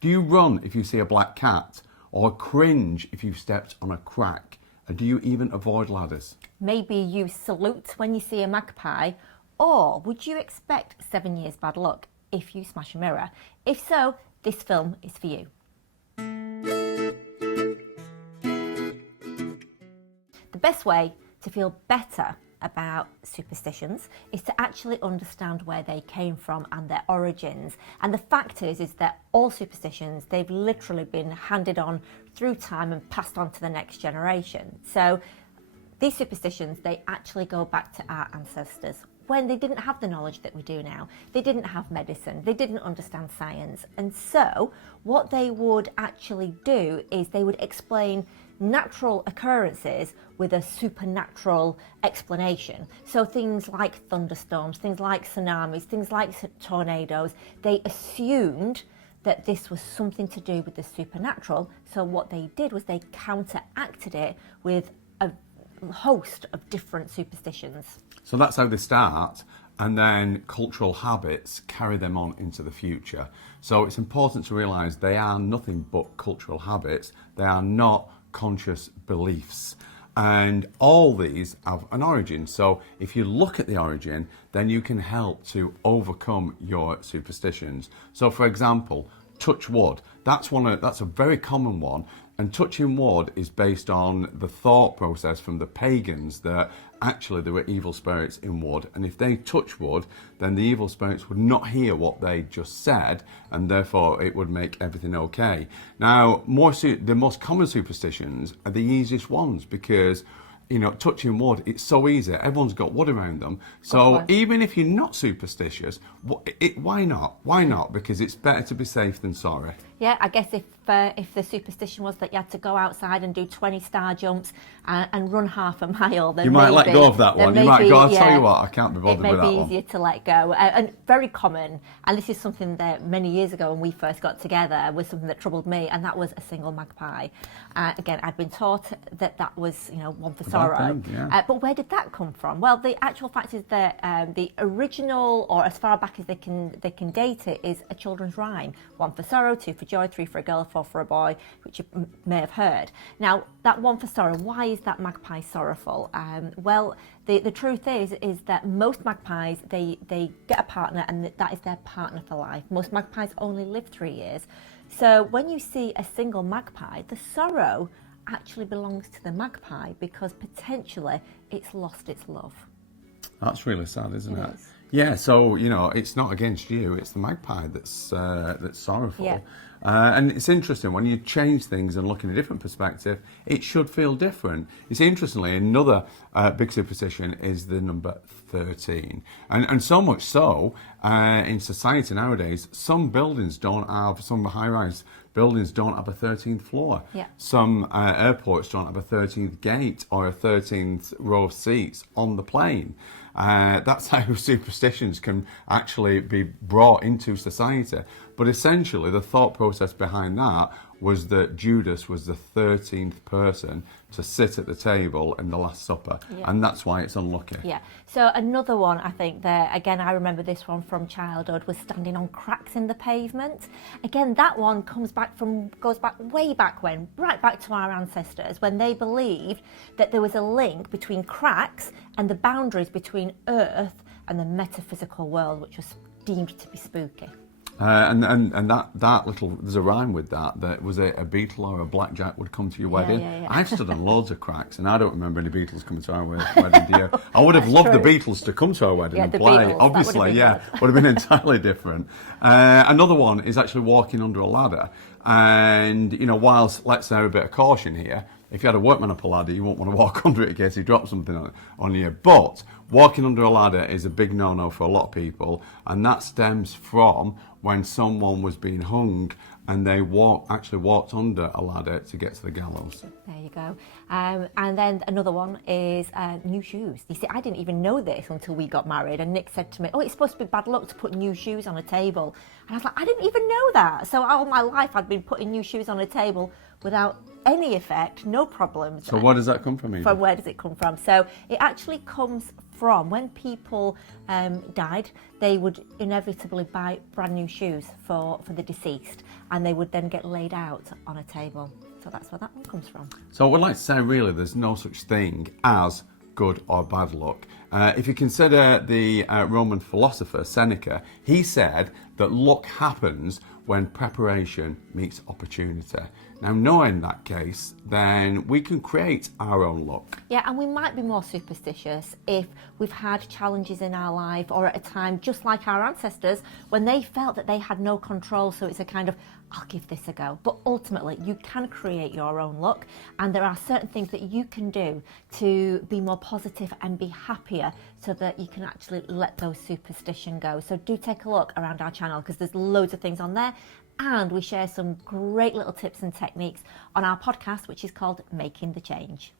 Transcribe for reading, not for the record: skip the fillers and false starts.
Do you run if you see a black cat? Or cringe if you've stepped on a crack? And do you even avoid ladders? Maybe you salute when you see a magpie, or would you expect 7 years bad luck if you smash a mirror? If so, this film is for you. The best way to feel better about superstitions is to actually understand where they came from and their origins. And the fact is that all superstitions, they've literally been handed on through time and passed on to the next generation. So these superstitions, they actually go back to our ancestors when they didn't have the knowledge that we do now. They didn't have medicine, they didn't understand science. And so what they would actually do is they would explain natural occurrences with a supernatural explanation. So things like thunderstorms, things like tsunamis, things like tornadoes, they assumed that this was something to do with the supernatural. So what they did was they counteracted it with a host of different superstitions. So that's how they start, and then cultural habits carry them on into the future. So it's important to realise they are nothing but cultural habits. They are not conscious beliefs. And all these have an origin. So if you look at the origin, then you can help to overcome your superstitions. So for example, touch wood. That's a very common one. And touching wood is based on the thought process from the pagans that actually there were evil spirits in wood, and if they touch wood, then the evil spirits would not hear what they just said, and therefore it would make everything okay. Now, the most common superstitions are the easiest ones because, you know, touching wood, it's so easy. Everyone's got wood around them. So even if you're not superstitious, why not? Why not? Because it's better to be safe than sorry. Yeah, I guess if the superstition was that you had to go outside and do 20 star jumps and run half a mile, then you might let go of that one. You might go, I'll tell you what, I can't be bothered with that one. It may be easier to let go. And very common, and this is something that many years ago when we first got together was something that troubled me, and that was a single magpie. Again, I'd been taught that was, you know, one for sorrow. But where did that come from? Well, the actual fact is that the original, or as far back as they can date it, is a children's rhyme. One for sorrow, two for joy, three for a girl, four for a boy, which you may have heard. Now, that one for sorrow, why is that magpie sorrowful? Well, the truth is that most magpies, they get a partner, and that is their partner for life. Most magpies only live 3 years. So when you see a single magpie, the sorrow actually belongs to the magpie because potentially it's lost its love. That's really sad, isn't it? It is. Yeah, so, you know, it's not against you, it's the magpie that's sorrowful. Yeah. And it's interesting, when you change things and look in a different perspective, it should feel different. It's interestingly, another big superstition is the number 13. And so much so, in society nowadays, some high-rise buildings don't have a 13th floor. Yeah. Some airports don't have a 13th gate or a 13th row of seats on the plane. That's how superstitions can actually be brought into society. But essentially, the thought process behind that was that Judas was the 13th person to sit at the table in the Last Supper, and that's why it's unlucky. Yeah. So another one, I think, that again, I remember this one from childhood, was standing on cracks in the pavement. Again, that one goes back way back when, right back to our ancestors, when they believed that there was a link between cracks and the boundaries between Earth and the metaphysical world, which was deemed to be spooky. And that little, there's a rhyme with that was a beetle or a blackjack would come to your wedding. I've stood on loads of cracks, and I don't remember any Beetles coming to our wedding, do you? I would have loved the Beetles to come to our wedding and play. Beatles, obviously, would have been entirely different. Another one is actually walking under a ladder. And, you know, whilst, let's say, a bit of caution here, if you had a workman up a ladder, you won't want to walk under it in case he drops something on you. But walking under a ladder is a big no-no for a lot of people, and that stems from when someone was being hung and they actually walked under a ladder to get to the gallows. There you go. And then another one is new shoes. You see, I didn't even know this until we got married, and Nick said to me, oh, it's supposed to be bad luck to put new shoes on a table. And I was like, I didn't even know that. So all my life I'd been putting new shoes on a table without any effect, no problems. So where does that come from, Eva? From where does it come from? So it actually comes from when people died, they would inevitably buy brand new shoes for the deceased, and they would then get laid out on a table. So that's where that one comes from. So I would like to say, really, there's no such thing as good or bad luck. If you consider the Roman philosopher Seneca, he said that luck happens when preparation meets opportunity. Now, knowing that case, then we can create our own luck. Yeah, and we might be more superstitious if we've had challenges in our life, or at a time, just like our ancestors, when they felt that they had no control. So it's a kind of, I'll give this a go. But ultimately, you can create your own luck, and there are certain things that you can do to be more positive and be happier, so that you can actually let those superstition go. So do take a look around our channel, because there's loads of things on there. And we share some great little tips and techniques on our podcast, which is called Making the Change.